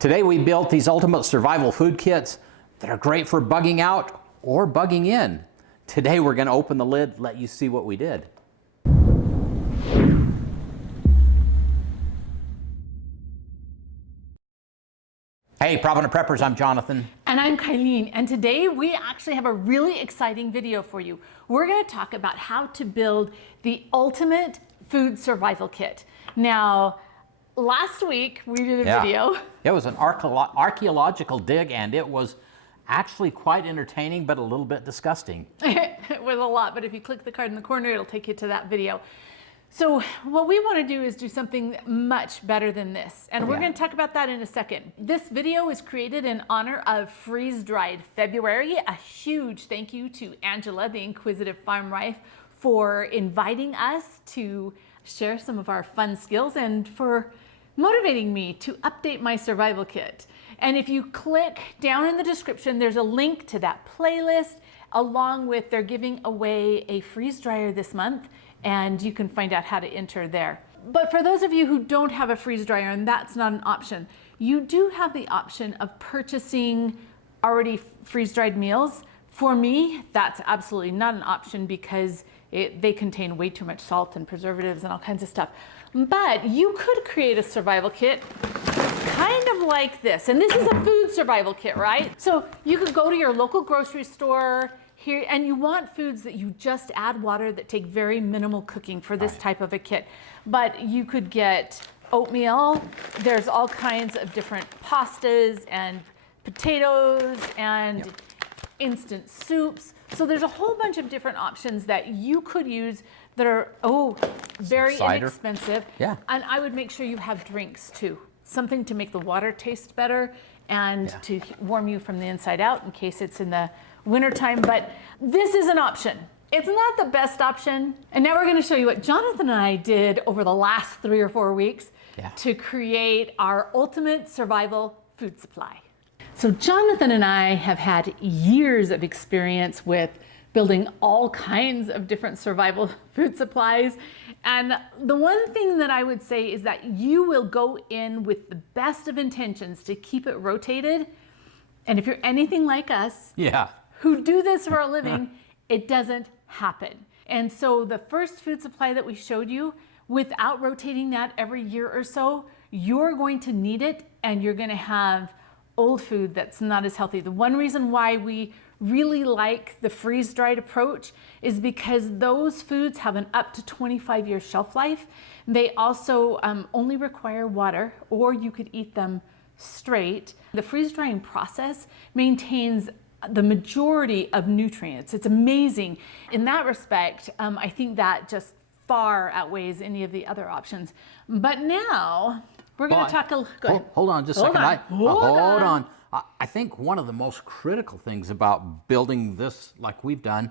Today we built these ultimate survival food kits that are great for bugging out or bugging in. Today we're going to open the lid, let you see what we did. Hey, Provident Preppers, I'm Jonathan. And I'm Kylene, and today we actually have a really exciting video for you. We're going to talk about how to build the ultimate food survival kit. Now, last week we did a video. It was an archaeological dig, and it was actually quite entertaining, but a little bit disgusting. It was a lot, but if you click the card in the corner, it'll take you to that video. So what we want to do is do something much better than this. And we're going to talk about that in a second. This video is created in honor of freeze-dried February. A huge thank you to Angela, the Inquisitive Farm Wife, for inviting us to share some of our fun skills and for motivating me to update my survival kit. And if you click down in the description, there's a link to that playlist, along with they're giving away a freeze dryer this month, and you can find out how to enter there. But for those of you who don't have a freeze dryer, and that's not an option, you do have the option of purchasing already freeze-dried meals. For me, that's absolutely not an option because they contain way too much salt and preservatives and all kinds of stuff. But you could create a survival kit kind of like this. And this is a food survival kit, right? So you could go to your local grocery store here, and you want foods that you just add water, that take very minimal cooking for this type of a kit. But you could get oatmeal. There's all kinds of different pastas and potatoes and instant soups. So there's a whole bunch of different options that you could use that are, very inexpensive. Yeah. And I would make sure you have drinks too. Something to make the water taste better and to warm you from the inside out in case it's in the wintertime. But this is an option. It's not the best option. And now we're going to show you what Jonathan and I did over the last 3 or 4 weeks to create our ultimate survival food supply. So Jonathan and I have had years of experience with building all kinds of different survival food supplies. And the one thing that I would say is that you will go in with the best of intentions to keep it rotated. And if you're anything like us, who do this for a living, it doesn't happen. And so the first food supply that we showed you, without rotating that every year or so, you're going to need it, and you're going to have old food that's not as healthy. The one reason why we really like the freeze-dried approach is because those foods have an up to 25-year shelf life. They also only require water, or you could eat them straight. The freeze-drying process maintains the majority of nutrients. It's amazing. In that respect, I think that just far outweighs any of the other options. But now we're going to talk go ahead. Hold on just a second. Hold on. I think one of the most critical things about building this like we've done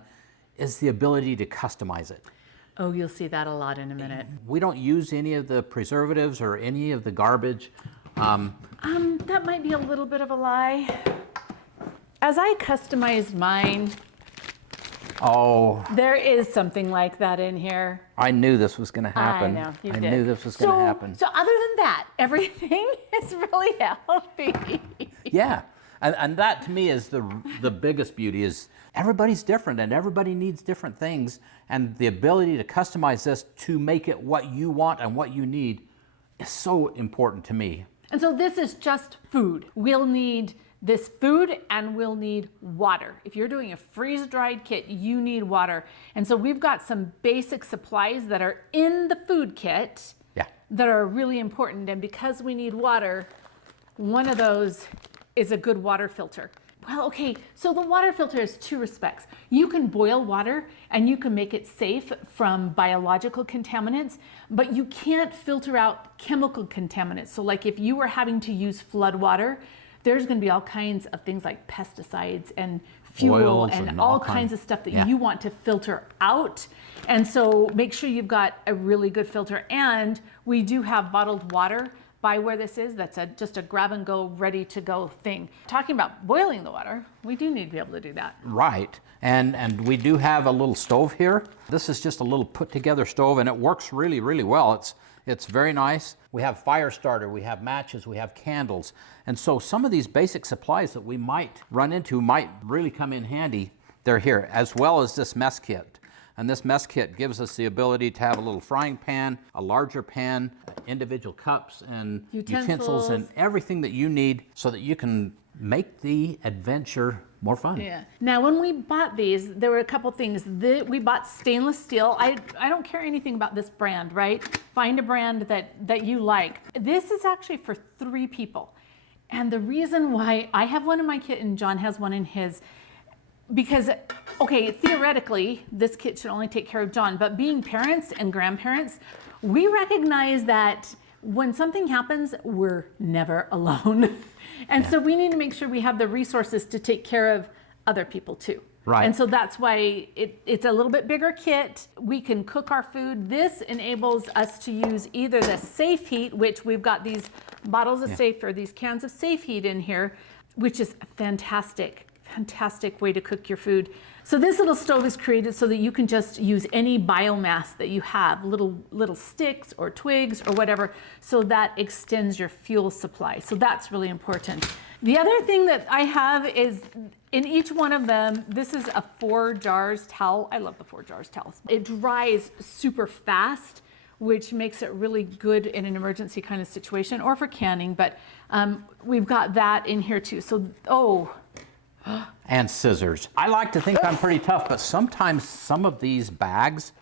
is the ability to customize it. Oh, you'll see that a lot in a minute. We don't use any of the preservatives or any of the garbage. That might be a little bit of a lie. As I customized mine, there is something like that in here. I knew this was going to happen. I know, you did. I knew this was going to happen. So other than that, everything is really healthy. Yeah, and that to me is the biggest beauty, is everybody's different and everybody needs different things, and the ability to customize this to make it what you want and what you need is so important to me. And so this is just food. We'll need this food and we'll need water. If you're doing a freeze-dried kit, you need water. And so we've got some basic supplies that are in the food kit that are really important. And because we need water, one of those is a good water filter. Well, okay, so the water filter has 2 respects. You can boil water and you can make it safe from biological contaminants, but you can't filter out chemical contaminants. So like if you were having to use flood water, there's going to be all kinds of things like pesticides and fuel and all kinds of stuff that you want to filter out. And so make sure you've got a really good filter. And we do have bottled water by where this is. That's just a grab and go, ready to go thing. Talking about boiling the water, we do need to be able to do that. Right. And we do have a little stove here. This is just a little put together stove, and it works really, really well. It's very nice. We have fire starter, we have matches, we have candles. And so some of these basic supplies that we might run into might really come in handy. They're here, as well as this mess kit. And this mess kit gives us the ability to have a little frying pan, a larger pan, individual cups and utensils and everything that you need so that you can make the adventure more fun. Yeah. Now, when we bought these, there were a couple things. We bought stainless steel. I don't care anything about this brand, right? Find a brand that you like. This is actually for 3 people. And the reason why I have one in my kit and John has one in his, because, okay, theoretically, this kit should only take care of John, but being parents and grandparents, we recognize that when something happens, we're never alone. And so we need to make sure we have the resources to take care of other people too. Right. And so that's why it's a little bit bigger kit. We can cook our food. This enables us to use either the safe heat, which we've got these bottles of safe or these cans of safe heat in here, which is a fantastic way to cook your food. So this little stove is created so that you can just use any biomass that you have, little sticks or twigs or whatever, so that extends your fuel supply. So that's really important. The other thing that I have is in each one of them, this is a 4 jars towel. I love the 4 jars towels. It dries super fast, which makes it really good in an emergency kind of situation or for canning, but we've got that in here too. So, and scissors. I like to think I'm pretty tough, but sometimes some of these bags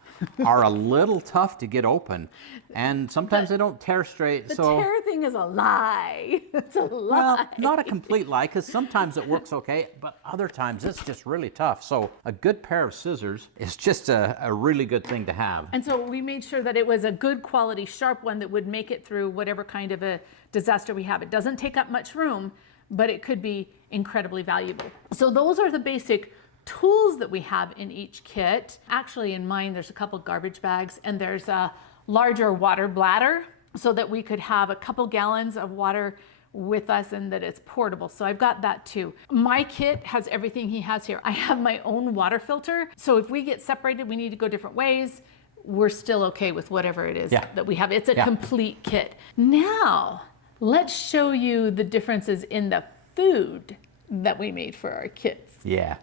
are a little tough to get open, and sometimes they don't tear straight. The tear thing is a lie. It's a lie. Well, not a complete lie, because sometimes it works okay, but other times it's just really tough. So a good pair of scissors is just a really good thing to have. And so we made sure that it was a good quality, sharp one that would make it through whatever kind of a disaster we have. It doesn't take up much room, but it could be incredibly valuable. So those are the basic tools that we have in each kit. Actually, in mine, there's a couple garbage bags and there's a larger water bladder so that we could have a couple gallons of water with us and that it's portable. So I've got that too. My kit has everything he has here. I have my own water filter. So if we get separated, we need to go different ways, we're still okay with whatever it is that we have. It's a complete kit. Now, let's show you the differences in the food that we made for our kids. Yeah.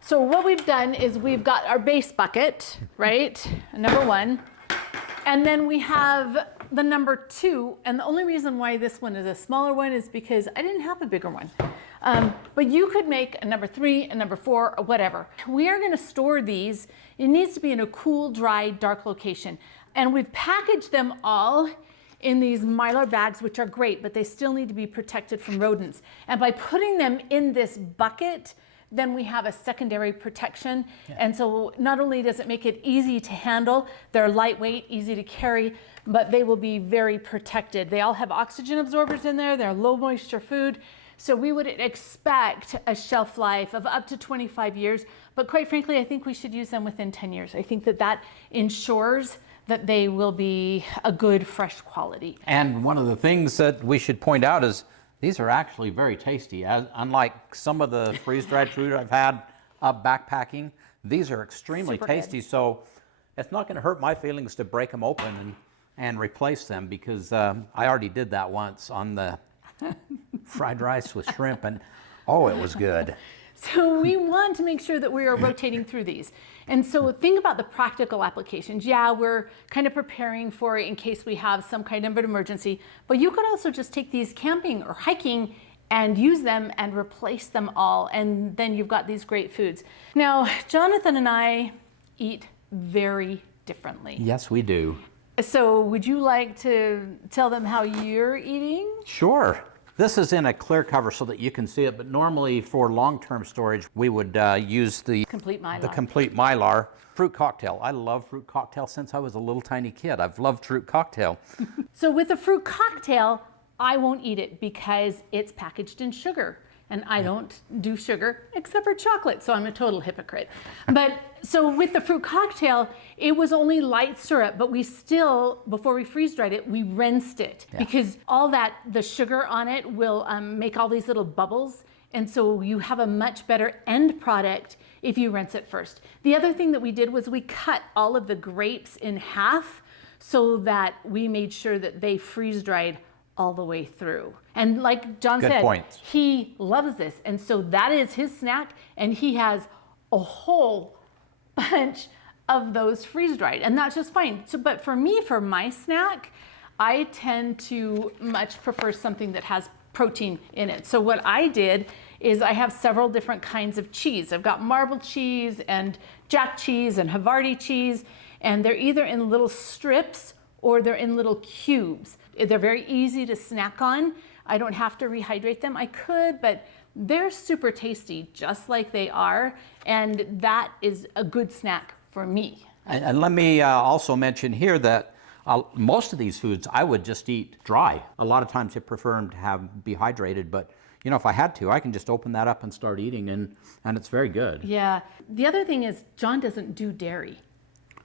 So what we've done is we've got our base bucket, right? Number 1. And then we have the number 2. And the only reason why this one is a smaller one is because I didn't have a bigger one. But you could make a number 3, a number 4, or whatever. We are going to store these. It needs to be in a cool, dry, dark location. And we've packaged them all in these Mylar bags, which are great, but they still need to be protected from rodents. And by putting them in this bucket, then we have a secondary protection. And so not only does it make it easy to handle, they're lightweight, easy to carry, but they will be very protected. They all have oxygen absorbers in there. They're low moisture food. So we would expect a shelf life of up to 25 years. But quite frankly, I think we should use them within 10 years. I think that ensures that they will be a good fresh quality. And one of the things that we should point out is these are actually very tasty. Unlike some of the freeze-dried fruit I've had backpacking, these are extremely tasty. So it's not going to hurt my feelings to break them open and replace them, because I already did that once on the fried rice with shrimp, and oh, it was good. So we want to make sure that we are rotating through these. And so think about the practical applications. Yeah, we're kind of preparing for it in case we have some kind of an emergency, but you could also just take these camping or hiking and use them and replace them all. And then you've got these great foods. Now, Jonathan and I eat very differently. Yes, we do. So would you like to tell them how you're eating? Sure. This is in a clear cover so that you can see it, but normally for long-term storage, we would use the Complete Mylar. The Complete Mylar fruit cocktail. I love fruit cocktail since I was a little tiny kid. I've loved fruit cocktail. So with the fruit cocktail, I won't eat it because it's packaged in sugar. And I don't do sugar except for chocolate, so I'm a total hypocrite. But so with the fruit cocktail, it was only light syrup, but we still, before we freeze dried it, we rinsed it because all that, the sugar on it will make all these little bubbles. And so you have a much better end product if you rinse it first. The other thing that we did was we cut all of the grapes in half so that we made sure that they freeze dried all the way through. And like John Good said, point. he loves this. And so that is his snack. And he has a whole bunch of those freeze dried. And that's just fine. So, but for me, for my snack, I tend to much prefer something that has protein in it. So what I did is I have several different kinds of cheese. I've got marble cheese and jack cheese and Havarti cheese. And they're either in little strips or they're in little cubes. They're very easy to snack on. I don't have to rehydrate them. I could, but they're super tasty, just like they are. And that is a good snack for me. And let me also mention here that most of these foods I would just eat dry. A lot of times I prefer them to be hydrated, but you know, if I had to, I can just open that up and start eating, and it's very good. Yeah. The other thing is John doesn't do dairy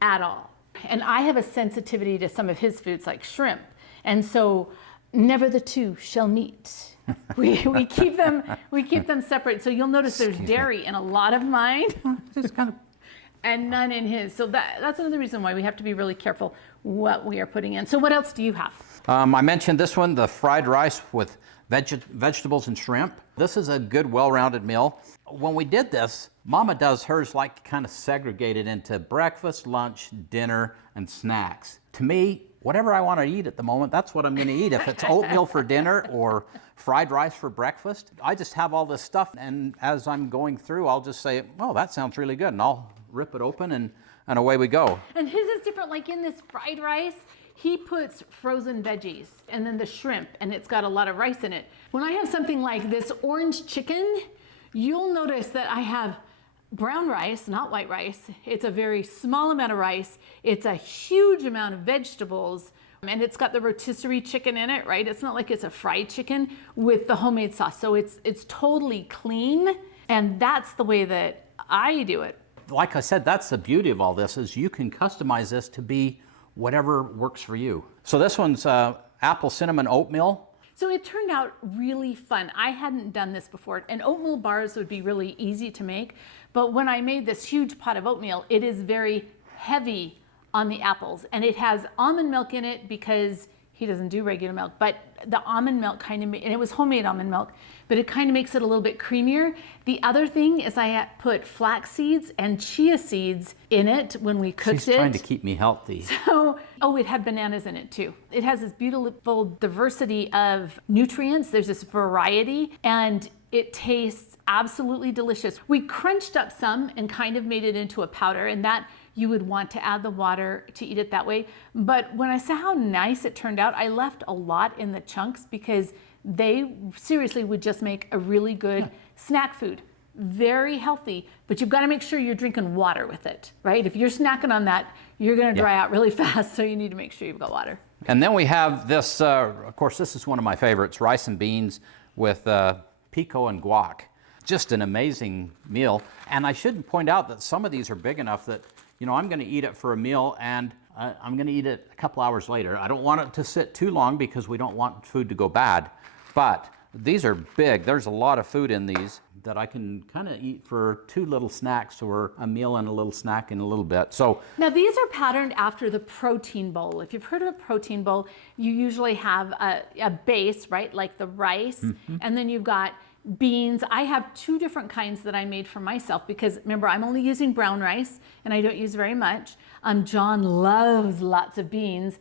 at all. And I have a sensitivity to some of his foods like shrimp. And so never the two shall meet. We keep them separate. So you'll notice there's dairy in a lot of mine. Just kind of. And none in his. So that's another reason why we have to be really careful what we are putting in. So what else do you have? I mentioned this one, the fried rice with vegetables and shrimp. This is a good, well-rounded meal. When we did this, Mama does hers like kind of segregated into breakfast, lunch, dinner, and snacks. To me, whatever I want to eat at the moment, that's what I'm going to eat. If it's oatmeal for dinner or fried rice for breakfast, I just have all this stuff, and as I'm going through, I'll just say, oh, that sounds really good, and I'll rip it open, and away we go. And his is different. Like in this fried rice, he puts frozen veggies and then the shrimp, and it's got a lot of rice in it. When I have something like this orange chicken, you'll notice that I have brown rice, not white rice. It's a very small amount of rice. It's a huge amount of vegetables, and it's got the rotisserie chicken in it, right? It's not like it's a fried chicken with the homemade sauce. So it's totally clean, and that's the way that I do it. Like I said, that's the beauty of all this, is you can customize this to be whatever works for you. So this one's apple cinnamon oatmeal. So it turned out really fun. I hadn't done this before, and oatmeal bars would be really easy to make. But when I made this huge pot of oatmeal, it is very heavy on the apples, and it has almond milk in it because he doesn't do regular milk, but the almond milk kind of, and it was homemade almond milk, but it kind of makes it a little bit creamier. The other thing is I put flax seeds and chia seeds in it when we cooked it. She's trying to keep me healthy. So, it had bananas in it too. It has this beautiful diversity of nutrients. There's this variety, and it tastes absolutely delicious. We crunched up some and kind of made it into a powder, and that you would want to add the water to eat it that way. But when I saw how nice it turned out, I left a lot in the chunks because they seriously would just make a really good snack food. Very healthy, but you've got to make sure you're drinking water with it, right? If you're snacking on that, you're going to dry out really fast, so you need to make sure you've got water. And then we have this, of course, this is one of my favorites, rice and beans with pico and guac. Just an amazing meal. And I should point out that some of these are big enough that, you know, I'm going to eat it for a meal, and I'm going to eat it a couple hours later. I don't want it to sit too long because we don't want food to go bad. But these are big. There's a lot of food in these that I can kind of eat for 2 little snacks, or a meal and a little snack in a little bit. So now these are patterned after the protein bowl. If you've heard of a protein bowl, you usually have a base, right? Like the rice, and then you've got beans. I have 2 different kinds that I made for myself because remember, I'm only using brown rice and I don't use very much. John loves lots of beans.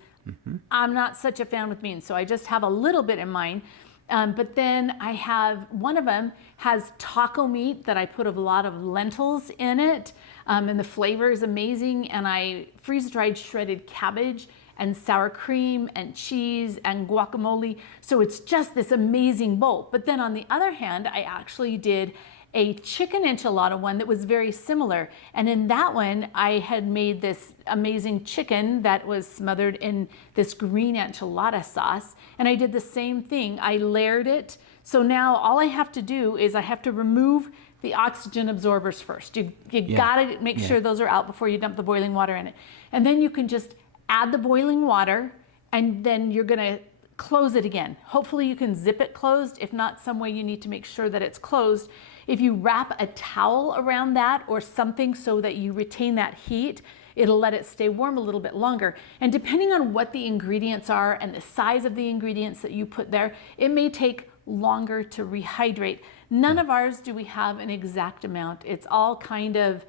I'm not such a fan with beans, so I just have a little bit in mine. But then I have, one of them has taco meat that I put a lot of lentils in it, and the flavor is amazing. And I freeze-dried shredded cabbage and sour cream and cheese and guacamole. So it's just this amazing bowl. But then on the other hand, I actually did a chicken enchilada one that was very similar. And in that one, I had made this amazing chicken that was smothered in this green enchilada sauce. And I did the same thing. I layered it. So now all I have to do is I have to remove the oxygen absorbers first. You gotta make sure those are out before you dump the boiling water in it. And then you can just add the boiling water, and then you're gonna close it again. Hopefully you can zip it closed. If not, some way you need to make sure that it's closed. If you wrap a towel around that or something so that you retain that heat, It'll let it stay warm a little bit longer. And depending on what the ingredients are and the size of the ingredients that you put there, it may take longer to rehydrate. None of ours do we have an exact amount. It's all kind of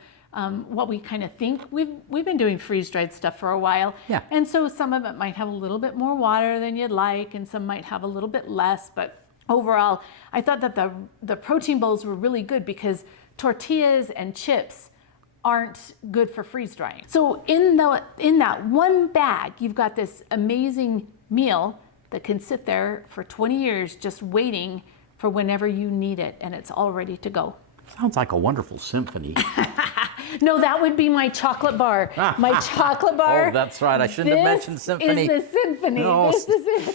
what we kind of think. We've been doing freeze-dried stuff for a while. Yeah. And so some of it might have a little bit more water than you'd like, and some might have a little bit less. But overall, I thought that the protein bowls were really good because tortillas and chips aren't good for freeze drying. So in that one bag, you've got this amazing meal that can sit there for 20 years just waiting for whenever you need it, and it's all ready to go. Sounds like a wonderful symphony. No, that would be my chocolate bar. My chocolate bar. Oh, that's right. I shouldn't have mentioned symphony. This is the symphony. No. This is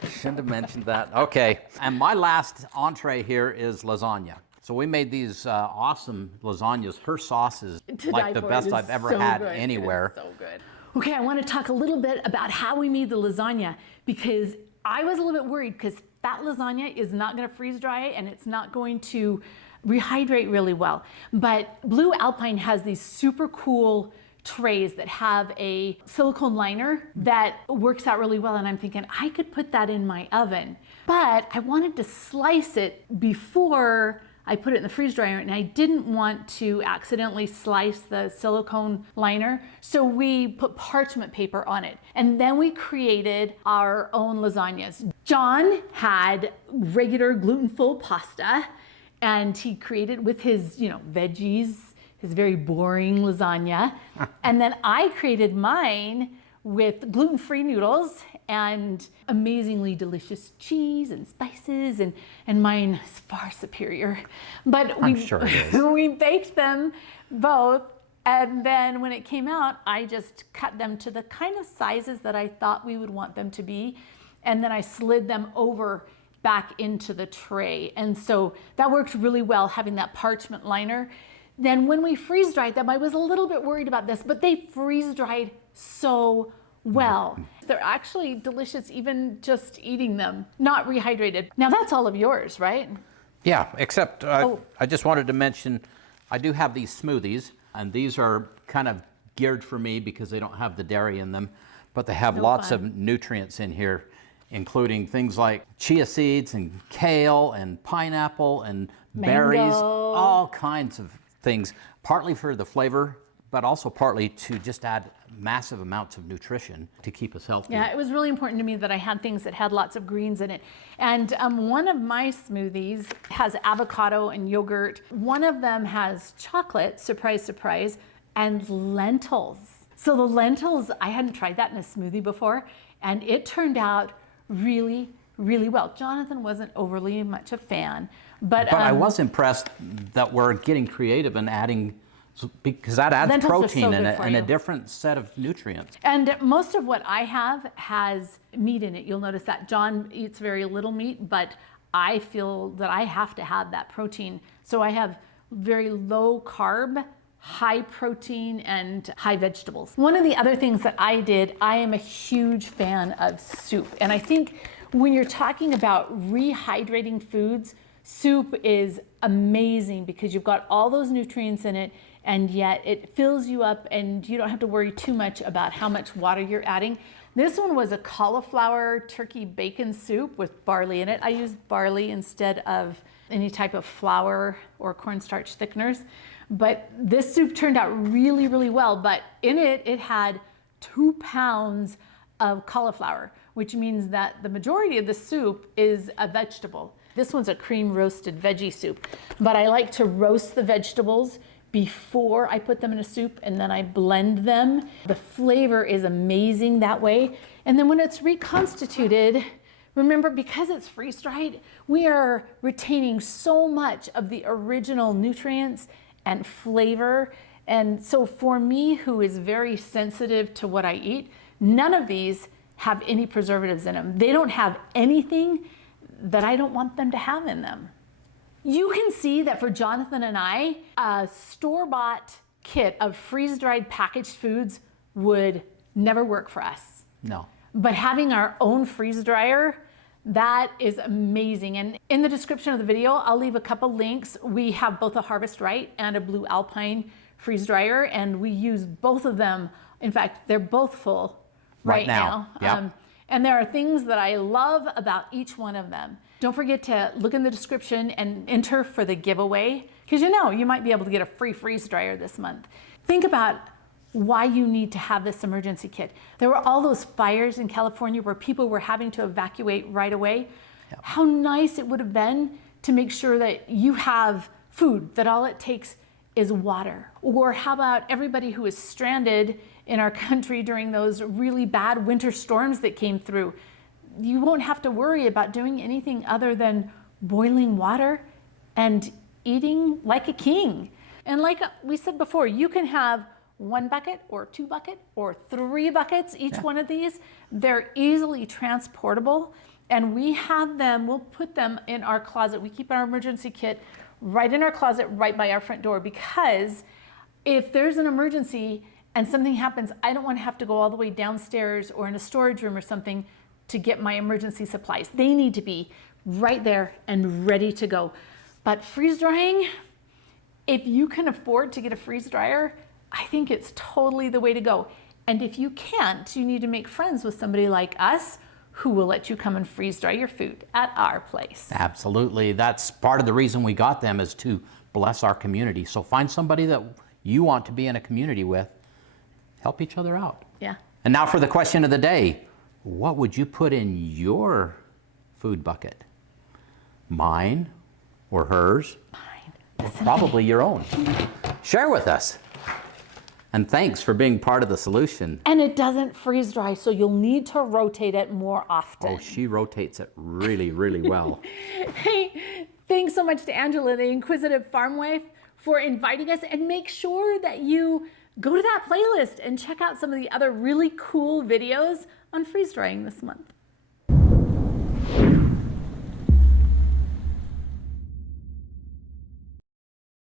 it. Shouldn't have mentioned that. Okay. And my last entree here is lasagna. So we made these awesome lasagnas. Her sauce is like the best I've ever had anywhere. So good. Okay, I want to talk a little bit about how we made the lasagna, because I was a little bit worried because that lasagna is not going to freeze dry and it's not going to rehydrate really well. But Blue Alpine has these super cool trays that have a silicone liner that works out really well, and I'm thinking I could put that in my oven, but I wanted to slice it before I put it in the freeze dryer, and I didn't want to accidentally slice the silicone liner, so we put parchment paper on it, and then we created our own lasagnas. John had regular gluten-full pasta, and he created with his, veggies, his very boring lasagna. And then I created mine with gluten-free noodles and amazingly delicious cheese and spices, and mine is far superior. But I'm sure it is. we baked them both, and then when it came out, I just cut them to the kind of sizes that I thought we would want them to be, and then I slid them over back into the tray. And so that worked really well, having that parchment liner. Then when we freeze dried them, I was a little bit worried about this, but they freeze dried so well. They're actually delicious even just eating them, not rehydrated. Now that's all of yours, right? Yeah, except I just wanted to mention, I do have these smoothies, and these are kind of geared for me because they don't have the dairy in them, but they have lots of nutrients in here, including things like chia seeds and kale and pineapple and berries, all kinds of things, partly for the flavor, but also partly to just add massive amounts of nutrition to keep us healthy. Yeah, it was really important to me that I had things that had lots of greens in it. And one of my smoothies has avocado and yogurt. One of them has chocolate, surprise, surprise, and lentils. So the lentils, I hadn't tried that in a smoothie before, and it turned out really, really well. Jonathan wasn't overly much a fan, but I was impressed that we're getting creative and adding, because that adds protein and a different set of nutrients. And most of what I have has meat in it. You'll notice that John eats very little meat, but I feel that I have to have that protein. So I have very low carb, high protein, and high vegetables. One of the other things that I did, I am a huge fan of soup. And I think when you're talking about rehydrating foods, soup is amazing because you've got all those nutrients in it, and yet it fills you up and you don't have to worry too much about how much water you're adding. This one was a cauliflower turkey bacon soup with barley in it. I used barley instead of any type of flour or cornstarch thickeners. But this soup turned out really, really well. But in it, it had 2 pounds of cauliflower, which means that the majority of the soup is a vegetable. This one's a cream roasted veggie soup. But I like to roast the vegetables before I put them in a soup, and then I blend them. The flavor is amazing that way. And then when it's reconstituted, remember, because it's freeze-dried, we are retaining so much of the original nutrients and flavor. And so for me, who is very sensitive to what I eat, none of these have any preservatives in them. They don't have anything that I don't want them to have in them. You can see that for Jonathan and I, a store-bought kit of freeze-dried packaged foods would never work for us. No. But having our own freeze dryer, that is amazing. And in the description of the video, I'll leave a couple links. We have both a Harvest Right and a Blue Alpine freeze dryer, and we use both of them. In fact, they're both full right now. Yep. And there are things that I love about each one of them. Don't forget to look in the description and enter for the giveaway, because you might be able to get a free freeze dryer this month. Think about why you need to have this emergency kit. There were all those fires in California where people were having to evacuate right away. Yep. How nice it would have been to make sure that you have food, that all it takes is water. Or how about everybody who is stranded in our country during those really bad winter storms that came through? You won't have to worry about doing anything other than boiling water and eating like a king. And like we said before, you can have 1 bucket or 2 bucket or 3 buckets, each one of these. They're easily transportable, and we have them, we'll put them in our closet. We keep our emergency kit right in our closet, right by our front door, because if there's an emergency and something happens, I don't want to have to go all the way downstairs or in a storage room or something to get my emergency supplies. They need to be right there and ready to go. But freeze drying, if you can afford to get a freeze dryer, I think it's totally the way to go. And if you can't, you need to make friends with somebody like us who will let you come and freeze dry your food at our place. Absolutely. That's part of the reason we got them, is to bless our community. So find somebody that you want to be in a community with. Help each other out. Yeah. And now for the question of the day. What would you put in your food bucket? Mine or hers? Mine. Or probably your own. Share with us. And thanks for being part of the solution. And it doesn't freeze dry, so you'll need to rotate it more often. Oh, she rotates it really, really well. Hey, thanks so much to Angela, the Inquisitive Farm Wife, for inviting us. And make sure that you go to that playlist and check out some of the other really cool videos on freeze drying this month.